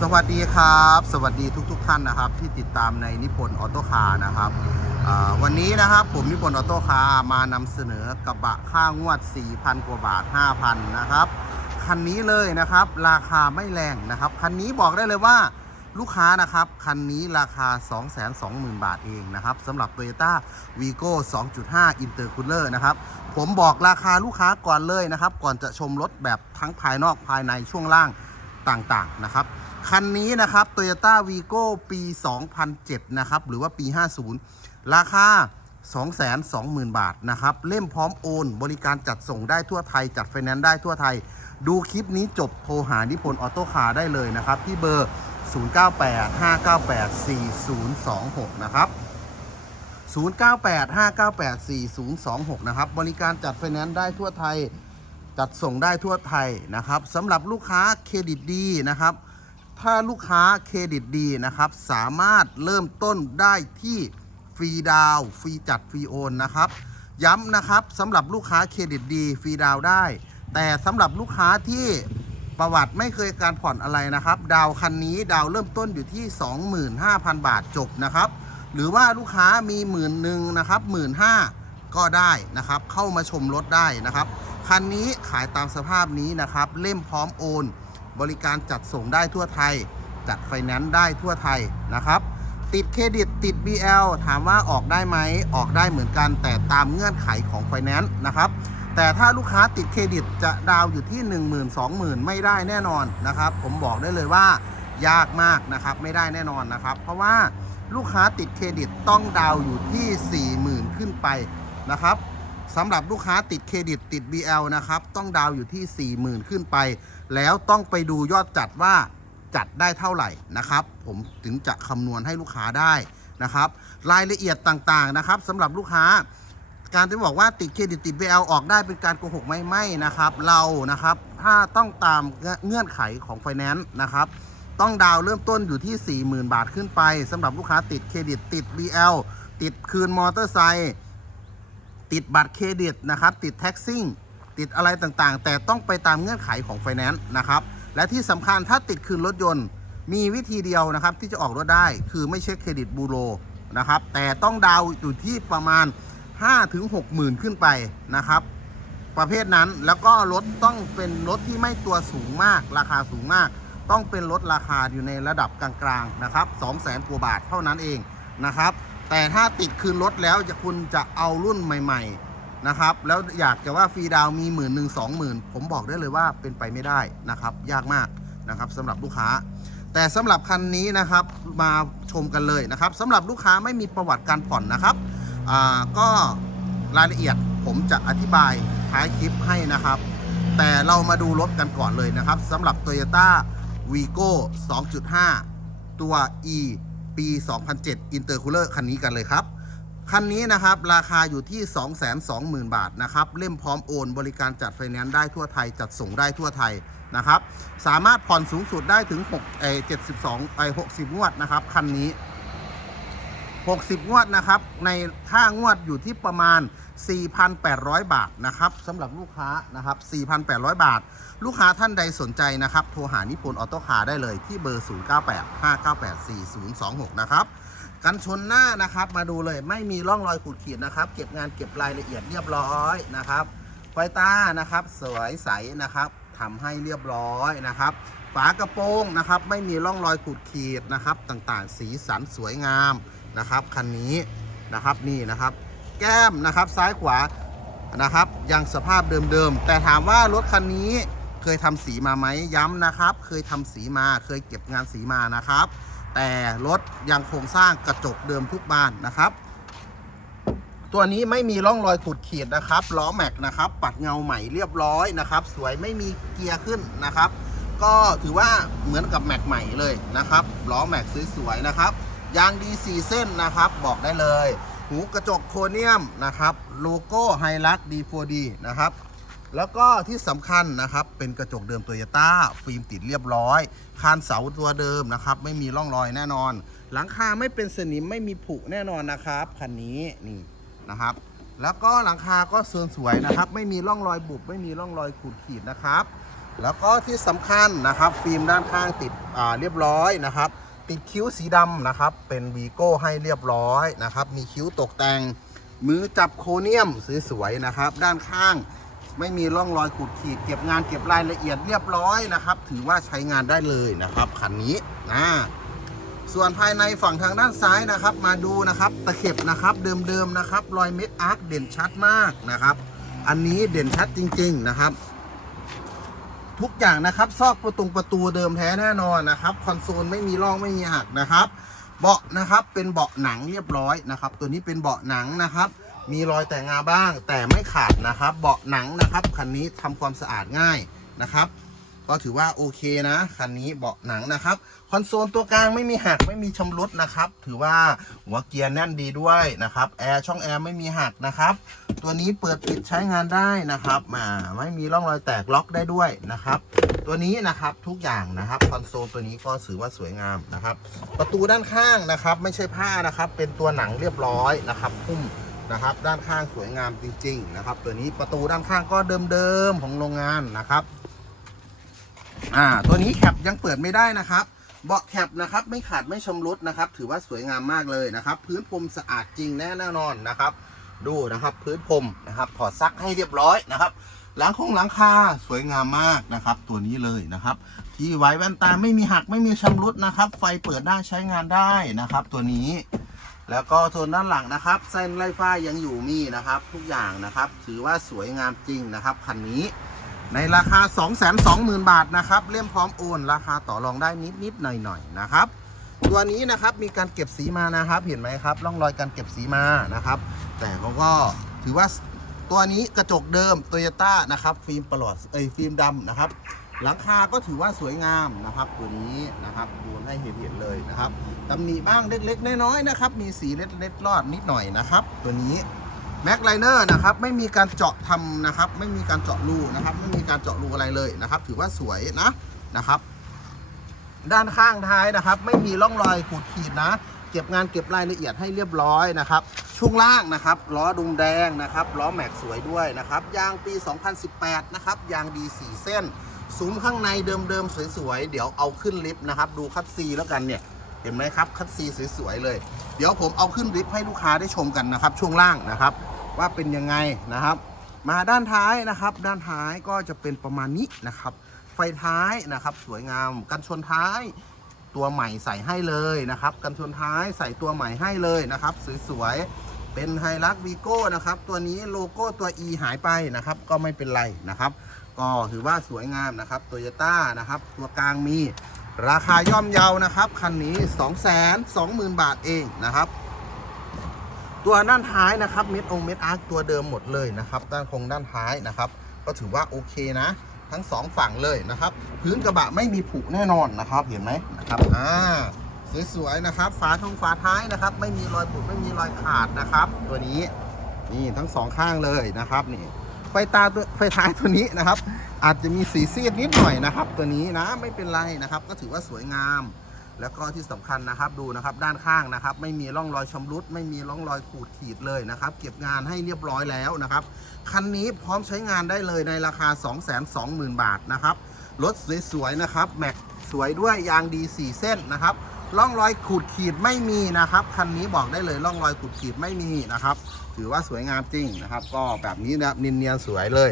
สวัสดีครับ สวัสดีทุกๆทท่านนะครับ ที่ติดตามในนิพนธ์ออโต้คาร์นะครับวันนี้นะครับผมนิพนธ์ออโต้คาร์มานำเสนอกระบะค่างวด 4,000 กว่าบาท 5,000 นะครับคันนี้เลยนะครับราคาไม่แรงนะครับคันนี้บอกได้เลยว่าลูกค้านะครับคันนี้ราคา 220,000 บาทเองนะครับสำหรับ Toyota Vigo 2.5 Intercooler นะครับผมบอกราคาลูกค้าก่อนเลยนะครับ ก่อนจะชมรถแบบทั้งภายนอกภายในช่วงล่างต่างๆนะครับ คันนี้นะครับ Toyota Vigo ปี 2007 นะครับ หรือว่าปี 50 ราคา 220,000 บาทนะครับ เล่มพร้อมโอน บริการจัดส่งได้ทั่วไทย จัดไฟแนนซ์ได้ทั่วไทย ดูคลิปนี้จบโทรหานิพนธ์ออโต้คาร์ได้เลยนะครับ ที่เบอร์ 0985984026 นะครับ 0985984026 นะครับ บริการจัดไฟแนนซ์ได้ทั่วไทย จัดส่งได้ทั่วไทยนะครับสำหรับลูกค้าเครดิตดีนะครับ ถ้าลูกค้าเครดิตดีนะครับ สามารถเริ่มต้นได้ที่ฟรีดาวฟรีจัดฟรีโอนนะครับ ย้ำนะครับสำหรับลูกค้าเครดิตดีฟรีดาวได้ แต่สำหรับลูกค้าที่ประวัติไม่เคยการผ่อนอะไรนะครับ ดาวคันนี้ดาวเริ่มต้นอยู่ที่ 25,000 บาทจบนะครับ หรือว่าลูกค้ามีหมื่นหนึ่งนะครับหมื่นห้าก็ได้นะครับ เข้ามาชมรถได้นะครับ คันนี้ขายตามสภาพนี้นะครับ เล่มพร้อมโอน บริการจัดส่งได้ทั่วไทย จัดไฟแนนซ์ได้ทั่วไทยนะครับ ติดเครดิตติด BL ถามว่าออกได้ไหมออกได้เหมือนกัน แต่ตามเงื่อนไขของไฟแนนซ์นะครับ แต่ถ้าลูกค้าติดเครดิตจะดาวอยู่ที่ 1 0 0 0 0 20,000 ไม่ได้แน่นอนนะครับ ผมบอกได้เลยว่ายากมากนะครับไม่ได้แน่นอนนะครับ เพราะว่าลูกค้าติดเครดิตต้องดาวอยู่ที่ 40,000 ขึ้นไปนะครับสำหรับลูกค้าติดเครดิตติด BL นะครับ ต้องดาวอยู่ที่ 40,000 ขึ้นไป แล้วต้องไปดูยอดจัดว่าจัดได้เท่าไหร่นะครับ ผมถึงจะคำนวณให้ลูกค้าได้นะครับ รายละเอียดต่างๆนะครับสำหรับลูกค้า การที่บอกว่าติดเครดิตติด BL ออกได้เป็นการโกหกไม่ไม่นะครับ เรานะครับถ้าต้องตามเงื่อนไขของไฟแนนซ์นะครับต้องดาวน์เริ่มต้นอยู่ที่ 40,000 บาทขึ้นไปสำหรับลูกค้าติดเครดิตติด BL ติดคืนมอเตอร์ไซค์ติดบัตรเครดิตนะครับ ติดแท็กซิ่ง ติดอะไรต่างๆ แต่ต้องไปตามเงื่อนไขของไฟแนนซ์นะครับ และที่สำคัญถ้าติดคืนรถยนต์ มีวิธีเดียวนะครับที่จะออกรถได้ คือไม่เช็คเครดิตบูโรนะครับ แต่ต้องดาวอยู่ที่ประมาณ 5 ถึง6หมื่นขึ้นไปนะครับ ประเภทนั้นแล้วก็รถต้องเป็นรถที่ไม่ตัวสูงมาก ราคาสูงมาก ต้องเป็นรถราคาอยู่ในระดับกลางๆนะครับ2 0 0 0 0 0กว่าบาทเท่านั้นเองนะครับ แต่ถ้าติดคืนรถแล้วจะคุณจะเอารุ่นใหม่ ๆ นะครับ แล้วอยากจะว่าฟรีดาวมีหมื่นหนึ่งสองหมื่นผมบอกได้เลยว่าเป็นไปไม่ได้นะครับ ยากมากนะครับสำหรับลูกค้า แต่สำหรับคันนี้นะครับมาชมกันเลยนะครับสำหรับลูกค้าไม่มีประวัติการผ่อนนะครับอ่าก็รายละเอียดผมจะอธิบายท้ายคลิปให้นะครับ แต่เรามาดูรถกันก่อนเลยนะครับสำหรับ Toyota Vigo 2.5 ตัว E ปี 2007 Intercooler คันนี้กันเลยครับ คันนี้นะครับราคาอยู่ที่ 220,000 บาทนะครับเล่มพร้อมโอนบริการจัดไฟแนนซ์ได้ทั่วไทยจัดส่งได้ทั่วไทยนะครับสามารถผ่อนสูงสุดได้ถึง6เอ่อ72ไอ60 งวดนะครับคันนี้ 60 งวดนะครับในค่างวดอยู่ที่ประมาณ 4,800 บาทนะครับสำหรับลูกค้านะครับ 4,800 บาท ลูกค้าท่านใดสนใจนะครับโทรหานิพนธ์ออโต้คาร์ได้เลยที่เบอร์ 0985984026 นะครับ กันชนหน้านะครับ มาดูเลยไม่มีร่องรอยขูดขีดนะครับ เก็บงานเก็บรายละเอียดเรียบร้อยนะครับไฟตานะครับ สวยใสนะครับทำให้เรียบร้อยนะครับ ฝากระโปรงนะครับ ไม่มีร่องรอยขูดขีดนะครับ ต่างๆ สีสันสวยงามนะครับคันนี้นะครับนี่นะครับ แก้มนะครับซ้ายขวานะครับ ยังสภาพเดิมๆแต่ถามว่ารถคันนี้เคยทำสีมาไหมย้ำนะครับ เคยทำสีมาเคยเก็บงานสีมานะครับ แต่รถยังโครงสร้างกระจกเดิมทุกบานนะครับ ตัวนี้ไม่มีร่องรอยขูดขีดนะครับล้อแม็กนะครับ ปัดเงาใหม่เรียบร้อยนะครับ สวยไม่มีเกียร์ขึ้นนะครับ ก็ถือว่าเหมือนกับแม็กใหม่เลยนะครับล้อแม็กสวยๆนะครับยางดีสีเส้นนะครับ บอกได้เลย หูกระจกโครเนียมนะครับ โลโก้ไฮลักดี 4D นะครับ แล้วก็ที่สำคัญนะครับเป็นกระจกเดิมโตโยต้าฟิล์มติดเรียบร้อย คานเสาตัวเดิมนะครับไม่มีร่องรอยแน่นอน หลังคาไม่เป็นสนิมไม่มีผุแน่นอนนะครับคันนี้นี่นะครับ แล้วก็หลังคาก็เซินสวยนะครับ ไม่มีร่องรอยบุบไม่มีร่องรอยขูดขีดนะครับ แล้วก็ที่สำคัญนะครับ ฟิล์มด้านข้างติดอ่าเรียบร้อยนะครับ ติดคิ้วสีดำนะครับ เป็นวีโก้ให้เรียบร้อยนะครับ มีคิ้วตกแต่งมือจับโคเนียมสวยๆนะครับ ด้านข้าง ไม่มีร่องรอยขูดขีด เก็บงานเก็บรายละเอียดเรียบร้อยนะครับ ถือว่าใช้งานได้เลยนะครับคันนี้นะส่วนภายในฝั่งทางด้านซ้ายนะครับ มาดูนะครับตะเข็บนะครับเดิมๆนะครับ รอยเม็ดอาร์คเด่นชัดมากนะครับ อันนี้เด่นชัดจริง ๆนะครับ ทุกอย่างนะครับ ซอกประตูประตูเดิมแท้แน่นอนนะครับคอนโซลไม่มีร่องไม่มีหักนะครับ เบาะนะครับเป็นเบาะหนังเรียบร้อยนะครับ ตัวนี้เป็นเบาะหนังนะครับ มีรอยแต่งงาบ้าง แต่ไม่ขาดนะครับ เบาะหนังนะครับคันนี้ทำความสะอาดง่ายนะครับ ก็ถือว่าโอเคนะคันนี้เบาะหนังนะครับคอนโซลตัวกลางไม่มีหักไม่มีชำรุดนะครับ ถือว่าหัวเกียร์แน่นดีด้วยนะครับแอร์ช่องแอร์ไม่มีหักนะครับ ตัวนี้เปิดปิดใช้งานได้นะครับมาไม่มีร่องรอยแตกล็อกได้ด้วยนะครับตัวนี้นะครับทุกอย่างนะครับคอนโซลตัวนี้ก็ถือว่าสวยงามนะครับ ประตูด้านข้างนะครับ ไม่ใช่ผ้านะครับ เป็นตัวหนังเรียบร้อยนะครับพุ่ม นะครับ ด้านข้างสวยงามจริง ๆ นะครับ ตัวนี้ประตูด้านข้างก็เดิมๆของโรงงานนะครับ อ่า ตัวนี้แคปยังเปิดไม่ได้นะครับเบาะแคปนะครับไม่ขาดไม่ชำรุดนะครับ ถือว่าสวยงามมากเลยนะครับ พื้นพรมสะอาดจริงแน่นอนนะครับ ดูนะครับพื้นพรมนะครับถอดซักให้เรียบร้อยนะครับหลังคงหลังคาสวยงามมากนะครับ ตัวนี้เลยนะครับ ที่ไว้แว่นตาไม่มีหักไม่มีชำรุดนะครับ ไฟเปิดได้ใช้งานได้นะครับ ตัวนี้ แล้วก็ส่วนด้านหลังนะครับ เส้นไล่ฟ้ายังอยู่มีนะครับ ทุกอย่างนะครับ ถือว่าสวยงามจริงนะครับคันนี้ ในราคา 220,000 บาทนะครับเล่มพร้อมโอนราคาต่อรองได้นิดนิดๆหน่อยหน่อยๆนะครับ ตัวนี้นะครับมีการเก็บสีมานะครับ เห็นไหมครับร่องรอยการเก็บสีมานะครับ แต่เขาก็ถือว่าตัวนี้กระจกเดิมโตโยต้านะครับ ฟิล์มปลอดเอ้ยฟิล์มดำนะครับ หลังคาก็ถือว่าสวยงามนะครับ ตัวนี้นะครับดูให้เห็นเห็นเลยนะครับตำหนิบ้างเล็กๆน้อยๆนะครับ มีสีเล็ดๆรอดนิดหน่อยนะครับ ตัวนี้แม็กไลเนอร์นะครับไม่มีการเจาะทำนะครับ ไม่มีการเจาะรูนะครับ ไม่มีการเจาะรูอะไรเลยนะครับ ถือว่าสวยนะนะครับ ด้านข้างท้ายนะครับ ไม่มีร่องรอยขูดขีดนะ เก็บงานเก็บรายละเอียดให้เรียบร้อยนะครับ ช่วงล่างนะครับล้อดุมแดงนะครับล้อแม็กสวยด้วยนะครับยางปี 2018 นะครับยางดี 4 เส้น ซุ้มข้างในเดิมๆสวยๆ เดี๋ยวเอาขึ้นลิฟต์นะครับ ดูคัดซีแล้วกันเนี่ย เห็นไหมครับ คัดซีสวยๆเลย เดี๋ยวผมเอาขึ้นลิฟต์ให้ลูกค้าได้ชมกันนะครับ ช่วงล่างนะครับ ว่าเป็นยังไงนะครับ มาด้านท้ายนะครับ ด้านท้ายก็จะเป็นประมาณนี้นะครับ ไฟท้ายนะครับ สวยงามกันชนท้ายตัวใหม่ใส่ให้เลยนะครับ กันชนท้ายใส่ตัวใหม่ให้เลยนะครับสวยๆเป็นไฮรักวีโก้นะครับ ตัวนี้โลโก้ตัว E หายไปนะครับ ก็ไม่เป็นไรนะครับ ก็ถือว่าสวยงามนะครับโตโยต้านะครับ ตัวกลางมีราคาย่อมเยานะครับ คันนี้ 2 2 0 0 0 0 บาทเองนะครับ ตัวด้านท้ายนะครับเม็ดองเม็ดอาร์คตัวเดิมหมดเลยนะครับ ด้านคงด้านท้ายนะครับ ก็ถือว่าโอเคนะ ทั้งสองฝั่งเลยนะครับ พื้นกระบะไม่มีผุแน่นอนนะครับ เห็นไหมนะครับอ่าสวยๆนะครับ ฝาทงฝาท้ายนะครับ ไม่มีรอยผุไม่มีรอยขาดนะครับ ตัวนี้นี่ทั้งสองข้างเลยนะครับนี่ ไฟตาตัวไฟท้ายตัวนี้นะครับ อาจจะมีสีซีดนิดหน่อยนะครับ ตัวนี้นะไม่เป็นไรนะครับ ก็ถือว่าสวยงาม แล้วก็ที่สำคัญนะครับดูนะครับด้านข้างนะครับ ไม่มีร่องรอยชำรุด ไม่มีร่องรอยขูดขีดเลยนะครับ เก็บงานให้เรียบร้อยแล้วนะครับคันนี้พร้อมใช้งานได้เลยในราคา 220,000 บาทนะครับรถสวยๆนะครับแม็กสวยด้วยยางดี 4 เส้นนะครับร่องรอยขูดขีดไม่มีนะครับคันนี้บอกได้เลยร่องรอยขูดขีดไม่มีนะครับ ถือว่าสวยงามจริงนะครับ ก็แบบนี้นะเนียนๆสวยเลย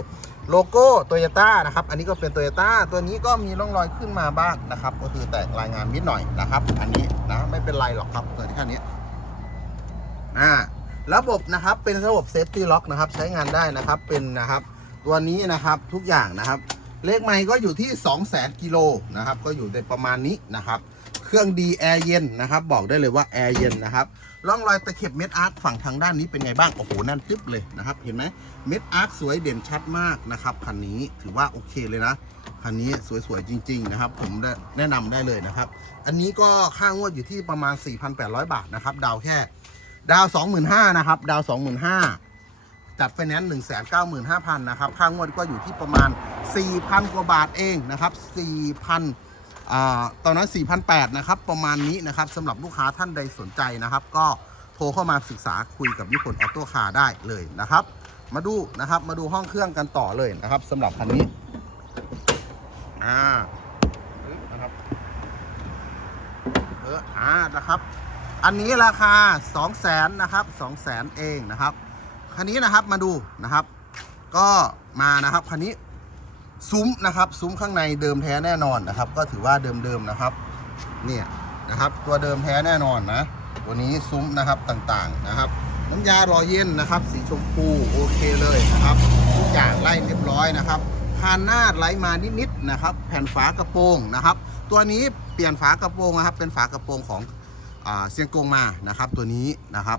โลโก้โตโยต้านะครับ อันนี้ก็เป็นโตโยต้าตัวนี้ก็มีร่องรอยขึ้นมาบ้างนะครับ ก็คือแตกรายงานนิดหน่อยนะครับ อันนี้นะไม่เป็นไรหรอกครับตัวที่คันนี้อ่าระบบนะครับเป็นระบบเซฟตี้ล็อกนะครับ ใช้งานได้นะครับเป็นนะครับ ตัวนี้นะครับทุกอย่างนะครับ เลขไมค์ก็อยู่ที่ 2 0 0 0 0 0กิโลนะครับ ก็อยู่ในประมาณนี้นะครับ เครื่องดีแอร์เย็นนะครับบอกได้เลยว่าแอร์เย็นนะครับร่องรอยตะเข็บเม็ดอาร์คฝั่งทางด้านนี้เป็นไงบ้างโอ้โหแน่นทึบเลยนะครับเห็นไหมเม็ดอาร์คสวยเด่นชัดมากนะครับคันนี้ถือว่าโอเคเลยนะคันนี้สวยๆจริง ๆ นะครับ ผมแนะนำได้เลยนะครับ อันนี้ก็ค่างวดอยู่ที่ประมาณ 4,800 บาทนะครับ ดาวแค่ ดาว25,000นะครับ ดาว25,000จัดไฟแนนซ์195,000 นะครับ ค่างวดก็อยู่ที่ประมาณ 4,000 กว่าบาทเองนะครับ 4,000อ่า ตอนนั้น 4,800นะครับ ประมาณนี้นะครับสำหรับลูกค้าท่านใดสนใจนะครับ ก็โทรเข้ามาศึกษาคุยกับนิพนธ์ออโต้คาร์ได้เลยนะครับ มาดูนะครับ มาดูห้องเครื่องกันต่อเลยนะครับสำหรับคันนี้อ่านะครับเอออ่านะครับ อันนี้ราคา 2 0 0แสนนะครับ2 0 0แสนเองนะครับคันนี้นะครับมาดูนะครับ ก็มานะครับคันนี้ ซุ้มนะครับ ซุ้มข้างในเดิมแท้แน่นอนนะครับ ก็ถือว่าเดิมๆนะครับเนี่ยนะครับ ตัวเดิมแท้แน่นอนนะตัวนี้ซุ้มนะครับต่างๆนะครับ น้ำยารอเย็นนะครับ สีชมพูโอเคเลยนะครับทุกอย่างไล่เรียบร้อยนะครับคานหน้าไหลมานิดๆนะครับ แผ่นฝากระโปรงนะครับ ตัวนี้เปลี่ยนฝากระโปรงนะครับ เป็นฝากระโปรงของอเซียงกงมานะครับ ตัวนี้นะครับ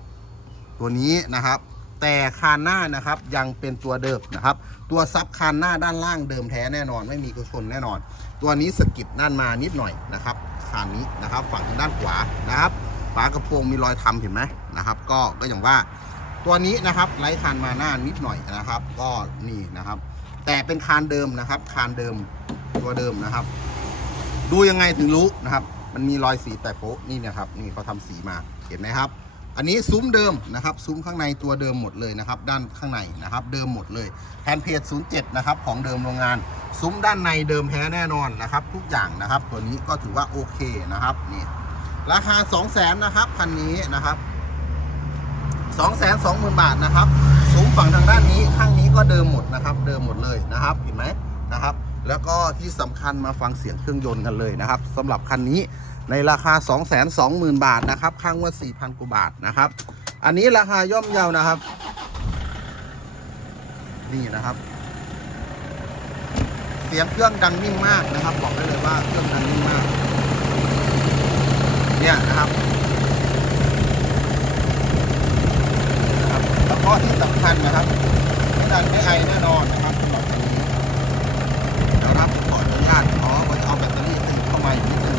ตัวนี้นะครับ แต่คานหน้านะครับยังเป็นตัวเดิมนะครับ ตัวซับคานหน้าด้านล่างเดิมแท้แน่นอน ไม่มีกระชนแน่นอน ตัวนี้สกิดด้านมานิดหน่อยนะครับคานนี้นะครับ ฝั่งด้านขวานะครับฝากระโปรงมีรอยทำเห็นไหมนะครับ ก็ก็อย่างว่าตัวนี้นะครับไร้คานมาหน้านิดหน่อยนะครับ ก็นี่นะครับ แต่เป็นคานเดิมนะครับ คานเดิมตัวเดิมนะครับ ดูยังไงถึงรู้นะครับ มันมีรอยสีแตกโป๊ะนี่นะครับ นี่เขาทำสีมาเห็นไหมครับ อันนี้ซุ้มเดิมนะครับซุ้มข้างในตัวเดิมหมดเลยนะครับ ด้านข้างในนะครับเดิมหมดเลยแผ่นเพจ07 นะครับของเดิมโรงงาน ซุ้มด้านในเดิมแท้แน่นอนนะครับ ทุกอย่างนะครับ ตัวนี้ก็ถือว่าโอเคนะครับนี่ราคา 2 0 0 0 0นนะครับคันนี้นะครับ2 2 0 0 0 0 บาทนะครับซุ้มฝั่งทางด้านนี้ข้างนี้ก็เดิมหมดนะครับ เดิมหมดเลยนะครับเห็นไหมนะครับ แล้วก็ที่สำคัญมาฟังเสียงเครื่องยนต์กันเลยนะครับสำหรับคันนี้ ในราคา 2 2 0 0 0 0 บาทนะครับ ข้างว่า4,000กว่าบาทนะครับ อันนี้ราคาย่อมเยานะครับ นี่นะครับ เสียงเครื่องดังนิ่งมากนะครับ บอกได้เลยว่าเครื่องดังนิ่งมาก เนี่ยนะครับนะครับแล้วก็ที่สำคัญนะครับไม่ดันไม่ไอแน่นอนนี้นะครับขออนุญาตขอว่าจะเอาแบตเตอรี่ติดเข้ามาอีกนิดนึง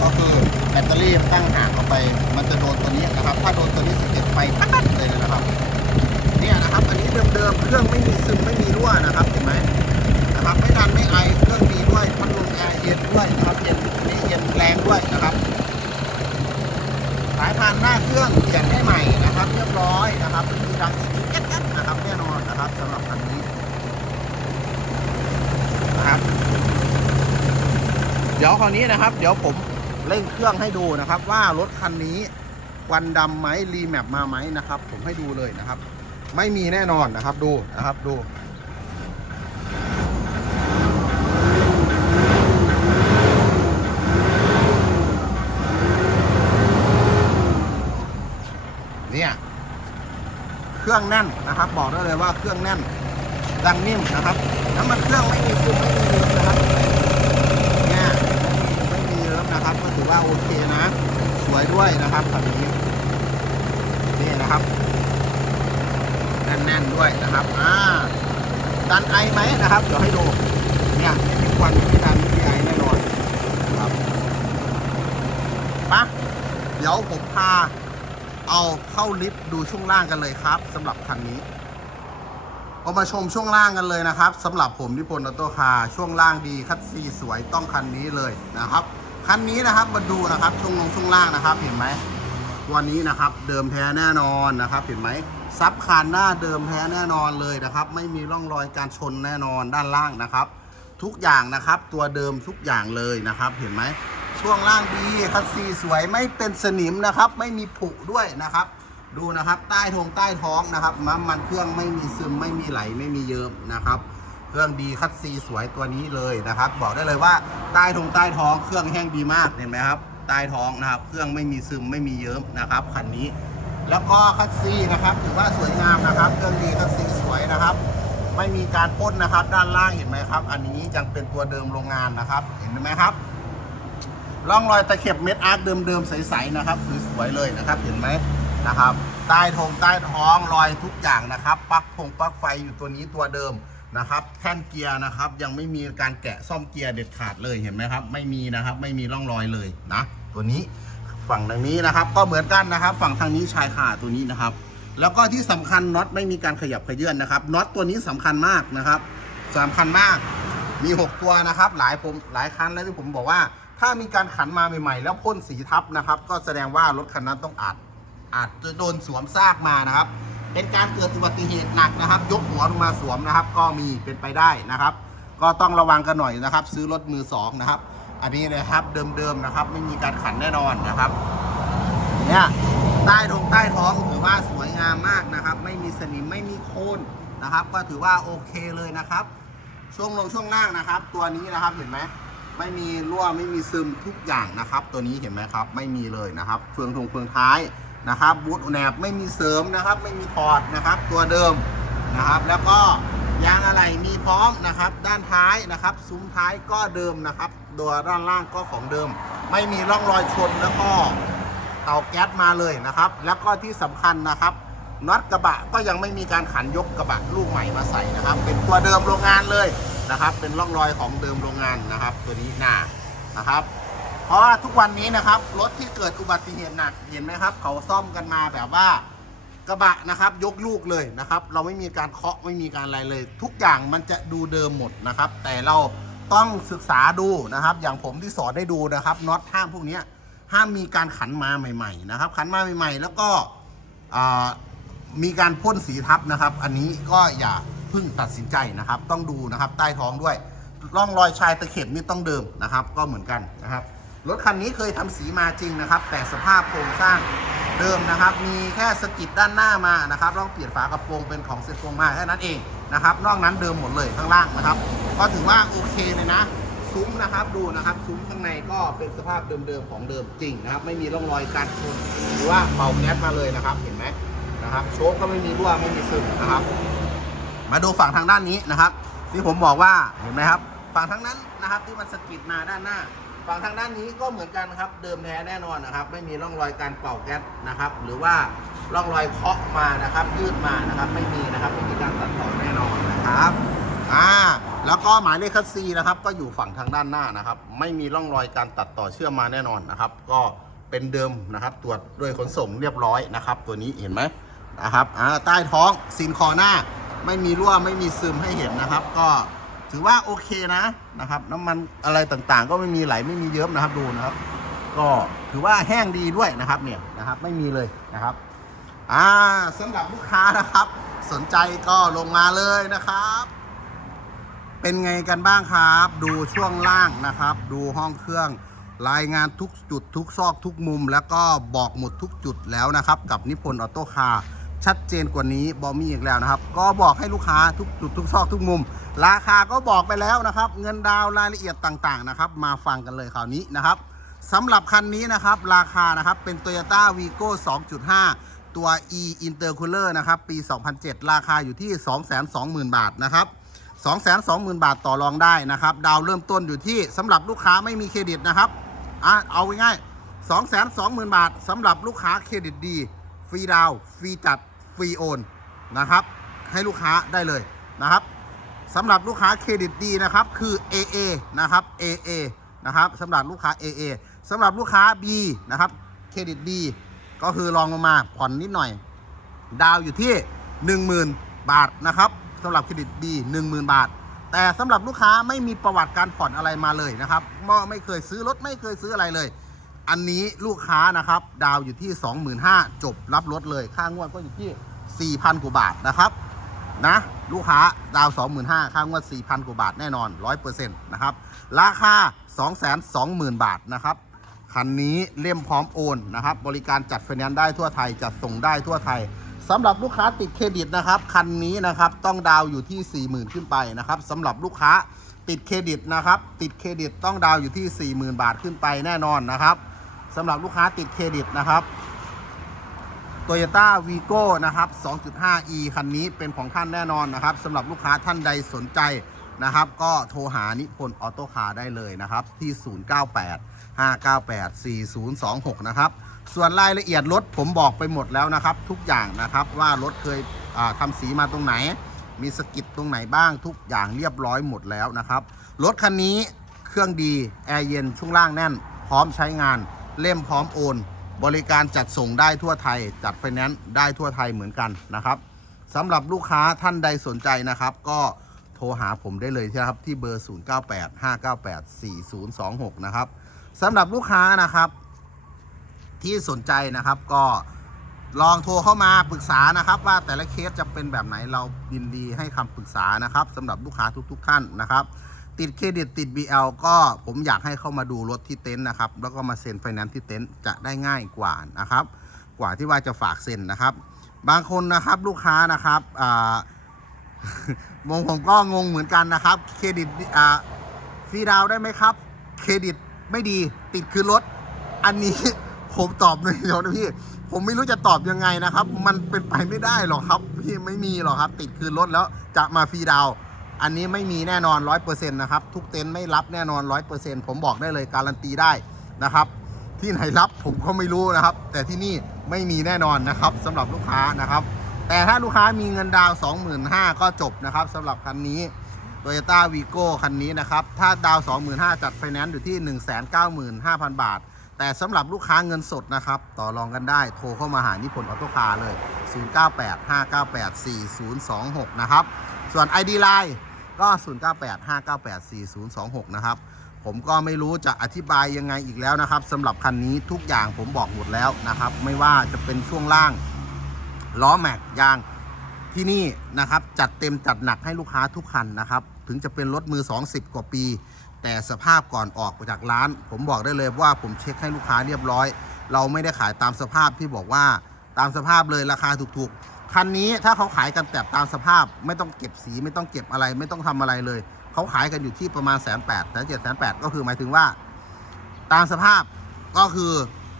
ก็ คือแบตเตอรี่ตั้งห่างออกไป มันจะโดนตัวนี้นะครับ ถ้าโดนตัวนี้สะเก็ดไฟปั๊ดเลยนะครับ เนี่ยนะครับ อันนี้เดิมๆ เครื่องไม่มีซึมไม่มีรั่วนะครับ เห็นไหมนะครับ ไม่ดันไม่ไอ เครื่องดีด้วยพัดลมแอร์เย็นด้วยนะครับเย็นนี่เย็นแรงด้วยนะครับ สายพานหน้าเครื่องเปลี่ยนให้ใหม่นะครับ เรียบร้อยนะครับมีดังสีก๊กๆนะครับแน่นอนนะครับสำหรับคันนี้นะครับเดี๋ยวคราวนี้นะครับ เดี๋ยวผม เร่งเครื่องให้ดูนะครับ ว่ารถคันนี้ควันดำไหมรีแมปมาไหมนะครับ ผมให้ดูเลยนะครับ ไม่มีแน่นอนนะครับดูนะครับดูเนี่ยเครื่องแน่นนะครับ บอกได้เลยว่าเครื่องแน่นดังนิ่มนะครับน้ำมันเครื่องไม่มีซึมไม่มีเยิ้มนะครับเนี่ยไม่มีเยิ้มนะครับ ก็ถือ ว่าโอเคนะ สวยด้วยนะครับคันนี้นี่นะครับแน่นๆด้วยนะครับอ่าดันไอไหมนะครับ เดี๋ยวให้ดูเนี่ยไม่มีควันไม่มีดันไม่มีไอแน่นอนครับปะเดี๋ยวผมพาเอาเข้าลิฟต์ดูช่วงล่างกันเลยครับสำหรับคันนี้เอามาชมช่วงล่างกันเลยนะครับสำหรับผมนิพนธ์ออโต้คาร์ช่วงล่างดีคัดซีสวยต้องคันนี้เลยนะครับ คันนี้นะครับมาดูนะครับช่วงลงช่วงล่างนะครับเห็นไหมตัวนี้นะครับเดิมแท้แน่นอนนะครับ เห็นไหมซับคานหน้าเดิมแท้แน่นอนเลยนะครับ ไม่มีร่องรอยการชนแน่นอนด้านล่างนะครับ ทุกอย่างนะครับตัวเดิมทุกอย่างเลยนะครับ เห็นไหมช่วงล่างดีคัสซีสวยไม่เป็นสนิมนะครับ ไม่มีผุด้วยนะครับ ดูนะครับใต้ทงใต้ท้องนะครับน้ำมันเครื่องไม่มีซึมไม่มีไหลไม่มีเยิ้มนะครับ เครื่องดีคัสซีสวยตัวนี้เลยนะครับ บอกได้เลยว่าใต้ทงใต้ท้องเครื่องแห้งดีมากเห็นไหมครับใต้ท้องนะครับ เครื่องไม่มีซึมไม่มีเยิ้มนะครับคันนี้ แล้วก็คัสซีนะครับถือว่าสวยงามนะครับ เครื่องดีคัสซีสวยนะครับ ไม่มีการพ่นนะครับ ด้านล่างเห็นไหมครับ อันนี้ยังเป็นตัวเดิมโรงงานนะครับ เห็นไหมครับร่องรอยตะเข็บเม็ดอาร์คเดิมๆใสๆนะครับสวยๆเลยนะครับ เห็นไหมนะครับ ใต้ทงใต้ท้องรอยทุกอย่างนะครับปลั๊กพงปลั๊กไฟอยู่ตัวนี้ตัวเดิม นะครับแท่นเกียร์นะครับ ยังไม่มีการแกะซ่อมเกียร์เด็ดขาดเลยเห็นไหมครับ ไม่มีนะครับ ไม่มีร่องรอยเลยนะ ตัวนี้ฝั่งทางนี้นะครับ ก็เหมือนกันนะครับ ฝั่งทางนี้ชายขาตัวนี้นะครับ แล้วก็ที่สำคัญน็อตไม่มีการขยับขยื่นนะครับน็อตตัวนี้สำคัญมากนะครับสำคัญมากมี 6 ตัวนะครับ หลายผมหลายคันแล้วที่ผมบอกว่า ถ้ามีการขันมาใหม่ๆ แล้วพ่นสีทับนะครับ ก็แสดงว่ารถคันนั้นต้องอาจอาจจะโดนสวมซากมานะครับ เป็นการเกิดอุบัติเหตุหนักนะครับ ยกหัวลงมาสวมนะครับ ก็มีเป็นไปได้นะครับ ก็ต้องระวังกันหน่อยนะครับ ซื้อรถมือสองนะครับ อันนี้นะครับเดิมๆนะครับ ไม่มีการขันแน่นอนนะครับเนี่ยใต้ทงใต้ท้องถือว่าสวยงามมากนะครับ ไม่มีสนิมไม่มีโคนนะครับ ก็ถือว่าโอเคเลยนะครับ ช่วงลงช่วงล่างนะครับ ตัวนี้นะครับเห็นไหมไม่มีรั่วไม่มีซึมทุกอย่างนะครับ ตัวนี้เห็นไหมครับ ไม่มีเลยนะครับ เฟืองทงเฟืองท้าย นะครับบูทแหนบไม่มีเสริมนะครับ ไม่มีถอดนะครับ ตัวเดิมนะครับ แล้วก็ยางอะไหล่มีพร้อมนะครับ ด้านท้ายนะครับซุ้มท้ายก็เดิมนะครับ ตัวด้านล่างก็ของเดิม ไม่มีร่องรอยชนแล้วก็เตาแก๊สมาเลยนะครับ แล้วก็ที่สำคัญนะครับน็อตกระบะก็ยังไม่มีการขันยกกระบะลูกใหม่มาใส่นะครับ เป็นตัวเดิมโรงงานเลยนะครับ เป็นร่องรอยของเดิมโรงงานนะครับ ตัวนี้หน้านะครับ เพราะว่าทุกวันนี้นะครับรถที่เกิดอุบัติเหตุหนักเห็นไหมครับ เขาซ่อมกันมาแบบว่ากระบะนะครับ ยกลูกเลยนะครับ เราไม่มีการเคาะไม่มีการอะไรเลย ทุกอย่างมันจะดูเดิมหมดนะครับ แต่เราต้องศึกษาดูนะครับ อย่างผมที่สอนได้ดูนะครับน็อตห้ามพวกนี้ห้ามมีการขันมาใหม่ ๆ นะครับ ขันมาใหม่ ๆ แล้วก็มีการพ่นสีทับนะครับ อันนี้ก็อย่าเพึ่งตัดสินใจนะครับ ต้องดูนะครับใต้ท้องด้วยร่องรอยชายตะเข็บนี่ต้องเดิมนะครับ ก็เหมือนกันนะครับ รถคันนี้เคยทำสีมาจริงนะครับ แต่สภาพโครงสร้างเดิมนะครับ มีแค่สกิดด้านหน้ามานะครับลองเปลี่ยนฝากระโปรงเป็นของเซนโฟมาแค่นั้นเองนะครับ นอกนั้นเดิมหมดเลยข้างล่างนะครับ ก็ถือว่าโอเคเลยนะ ซุ้มนะครับดูนะครับ ซุ้มข้างในก็เป็นสภาพเดิมๆของเดิมจริงนะครับ ไม่มีร่องรอยการชนหรือว่าเป่าแก๊สมาเลยนะครับ เห็นไหมนะครับ โชคก็ไม่มีรั่วไม่มีซึมนะครับ มาดูฝั่งทางด้านนี้นะครับ ที่ผมบอกว่าเห็นไหมครับ ฝั่งทางนั้นนะครับที่มันสกิดมาด้านหน้า ฝั่งทางด้านนี้ก็เหมือนกันครับเดิมแท้แน่นอนนะครับ ไม่มีร่องรอยการเป่าแก๊สนะครับ หรือว่าร่องรอยเคาะมานะครับยืดมานะครับ ไม่มีนะครับไม่มีการตัดต่อแน่นอนนะครับอ่าแล้วก็หมายเลขคัสซีนะครับ ก็อยู่ฝั่งทางด้านหน้านะครับ ไม่มีร่องรอยการตัดต่อเชื่อมมาแน่นอนนะครับ ก็เป็นเดิมนะครับ ตรวจด้วยขนส่งเรียบร้อยนะครับ ตัวนี้เห็นไหมนะครับอ่าใต้ท้องซินคอหน้า ไม่มีรั่วไม่มีซึมให้เห็นนะครับ ก็ ถือว่าโอเคนะนะครับ น้ำมันอะไรต่างๆ ก็ไม่มีไหลไม่มีเยิ้มนะครับดูนะครับ ก็ถือว่าแห้งดีด้วยนะครับเนี่ยนะครับ ไม่มีเลยนะครับอ่าสำหรับลูกค้านะครับ สนใจก็ลงมาเลยนะครับ เป็นไงกันบ้างครับ ดูช่วงล่างนะครับ ดูห้องเครื่องรายงานทุกจุดทุกซอกทุกมุม แล้วก็บอกหมดทุกจุดแล้วนะครับ กับนิพนธ์ออโต้คาร์ ชัดเจนกว่านี้บอมี่อีกแล้วนะครับ ก็บอกให้ลูกค้าทุกจุดทุกซอกทุกมุม ราคาก็บอกไปแล้วนะครับ เงินดาวรายละเอียดต่างๆนะครับ มาฟังกันเลยคราวนี้นะครับสำหรับคันนี้นะครับ ราคานะครับเป็น Toyota Vigo 2.5 ตัว e Intercooler นะครับ ปี 2007 ราคาอยู่ที่ 220,000 บาทนะครับ220,000 บาทต่อรองได้นะครับ ดาวเริ่มต้นอยู่ที่สำหรับลูกค้าไม่มีเครดิตนะครับอะเอาง่ายๆ220,000 บาทสำหรับลูกค้าเครดิตดี ฟรีดาวฟรีจัด ฟรีโอนนะครับ ให้ลูกค้าได้เลยนะครับสำหรับลูกค้าเครดิตดีนะครับคือ AA นะครับ AA นะครับสำหรับลูกค้า AA สำหรับลูกค้า B นะครับเครดิตดีก็คือลองลงมาผ่อนนิดหน่อย ดาวอยู่ที่ 10,000 บาทนะครับสำหรับเครดิตดี10,000 บาท แต่สำหรับลูกค้าไม่มีประวัติการผ่อนอะไรมาเลยนะครับไม่ไม่เคยซื้อรถไม่เคยซื้ออะไรเลย อันนี้ลูกค้านะครับ ดาวอยู่ที่ 25,000จบรับรถเลย ค่างวดก็อยู่ที่ 4,000 กว่าบาทนะครับ นะ ลูกค้าดาว 25,000 ค่างวด 4,000 กว่าบาทแน่นอน 100%นะครับ ราคา 220,000 บาทนะครับคันนี้เล่มพร้อมโอนนะครับ บริการจัดไฟแนนซ์ได้ทั่วไทย จัดส่งได้ทั่วไทยสำหรับลูกค้าติดเครดิตนะครับ คันนี้นะครับต้องดาวอยู่ที่ 40,000 ขึ้นไปนะครับสำหรับลูกค้าติดเครดิตนะครับ ติดเครดิตต้องดาวอยู่ที่ 40,000 บาทขึ้นไปแน่นอนนะครับ สำหรับลูกค้าติดเครดิตนะครับ Toyota Vigo นะครับ 2.5e คันนี้เป็นของท่านแน่นอนนะครับสำหรับลูกค้าท่านใดสนใจนะครับ ก็โทรหานิพนธ์ออโต้คาร์ได้เลยนะครับ ที่ 098 598 4026 นะครับ ส่วนรายละเอียดรถผมบอกไปหมดแล้วนะครับ ทุกอย่างนะครับว่ารถเคยอ่าทำสีมาตรงไหน มีสกิดตรงไหนบ้างทุกอย่างเรียบร้อยหมดแล้วนะครับ รถคันนี้เครื่องดี แอร์เย็นช่วงล่างแน่น พร้อมใช้งาน เล่มพร้อมโอน บริการจัดส่งได้ทั่วไทย จัดไฟแนนซ์ได้ทั่วไทยเหมือนกันนะครับสำหรับลูกค้าท่านใดสนใจนะครับ ก็โทรหาผมได้เลยนะครับที่เบอร์ 0985984026 นะครับสำหรับลูกค้านะครับ ที่สนใจนะครับก็ลองโทรเข้ามาปรึกษานะครับ ว่าแต่ละเคสจะเป็นแบบไหนเรายินดีให้คำปรึกษานะครับสำหรับลูกค้าทุก ๆ ท่านนะครับ ติดเครดิตติด BL ก็ผมอยากให้เข้ามาดูรถที่เต็นท์นะครับ แล้วก็มาเซ็นไฟแนนซ์ที่เต็นท์จะได้ง่ายกว่านะครับ กว่าที่ว่าจะฝากเซ็นนะครับ บางคนนะครับลูกค้านะครับอ่าผมผมก็งงเหมือนกันนะครับ เครดิตอ่าฟรีดาวได้ไหมครับ เครดิตไม่ดีติดคือรถ อันนี้ผมตอบเลยเดี๋ยวนะพี่ ผมไม่รู้จะตอบยังไงนะครับ มันเป็นไปไม่ได้หรอกครับ พี่ไม่มีหรอกครับ ติดคืนรถแล้วจะมาฟรีดาว อันนี้ไม่มีแน่นอนร้อยเปอร์เซ็นต์นะครับ ทุกเต็นท์ไม่รับแน่นอนร้อยเปอร์เซ็นต์ผมบอกได้เลยการันตีได้นะครับ ที่ไหนรับผมก็ไม่รู้นะครับ แต่ที่นี่ไม่มีแน่นอนนะครับสำหรับลูกค้านะครับ แต่ถ้าลูกค้ามีเงินดาว 25,000 ก็จบนะครับสำหรับคันนี้ Toyota Vigo คันนี้นะครับ ถ้าดาว 25,000 จัดไฟแนนซ์อยู่ที่ 195,000 บาท แต่สำหรับลูกค้าเงินสดนะครับ ต่อรองกันได้โทรเข้ามาหานิพนธ์ออโต้คาร์เลย 0985984026 นะครับ ส่วน ID Line ก็ 0985984026 นะครับ ผมก็ไม่รู้จะอธิบายยังไงอีกแล้วนะครับสำหรับคันนี้ทุกอย่างผมบอกหมดแล้วนะครับ ไม่ว่าจะเป็นช่วงล่างล้อแม็กยางที่นี่นะครับจัดเต็มจัดหนักให้ลูกค้าทุกคันนะครับ ถึงจะเป็นรถมือ 20 กว่าปี แต่สภาพก่อนออกจากร้าน ผมบอกได้เลยว่าผมเช็คให้ลูกค้าเรียบร้อย เราไม่ได้ขายตามสภาพที่บอกว่าตามสภาพเลยราคาถูกๆคันนี้ถ้าเขาขายกันแบบตามสภาพ ไม่ต้องเก็บสีไม่ต้องเก็บอะไร ไม่ต้องทำอะไรเลย เขาขายกันอยู่ที่ประมาณแสนแปดแสนเจ็ดแสนแปดก็คือหมายถึงว่า ตามสภาพก็คือ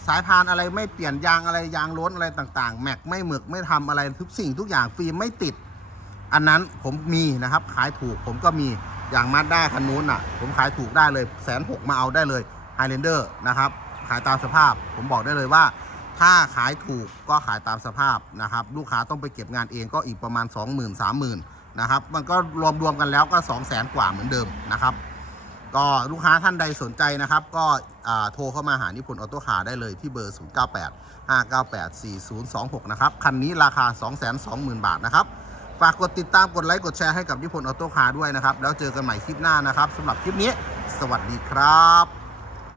สายพานอะไรไม่เปลี่ยนยางอะไรยางล้นอะไรต่างๆ แม็กไม่หมึกไม่ทำอะไรทุกสิ่งทุกอย่างฟิล์มไม่ติด อันนั้นผมมีนะครับขายถูกผมก็มี อย่างมาด้าคันนู้นอะ ผมขายถูกได้เลยแสนหกมาเอาได้เลยไฮเลนเดอร์นะครับ ขายตามสภาพ ผมบอกได้เลยว่า ถ้าขายถูกก็ขายตามสภาพนะครับ ลูกค้าต้องไปเก็บงานเองก็อีกประมาณ 20,000 30,000นะครับ มันก็รวมรวมๆกันแล้วก็ 2 0 0 0 0 0กว่าเหมือนเดิมนะครับ ก็ลูกค้าท่านใดสนใจนะครับ ก็โทรเข้ามาหานิพนธ์ออโต้คาได้เลยที่เบอร์ 098 598 4026 นะครับ คันนี้ราคา 220,000 บาทนะครับากกดติดตามกดไลค์กดแชร์ให้กับนิพนธ์ออโต้คาร์ด้วยนะครับ แล้วเจอกันใหม่คลิปหน้านะครับสำหรับคลิปนี้ สวัสดีครับ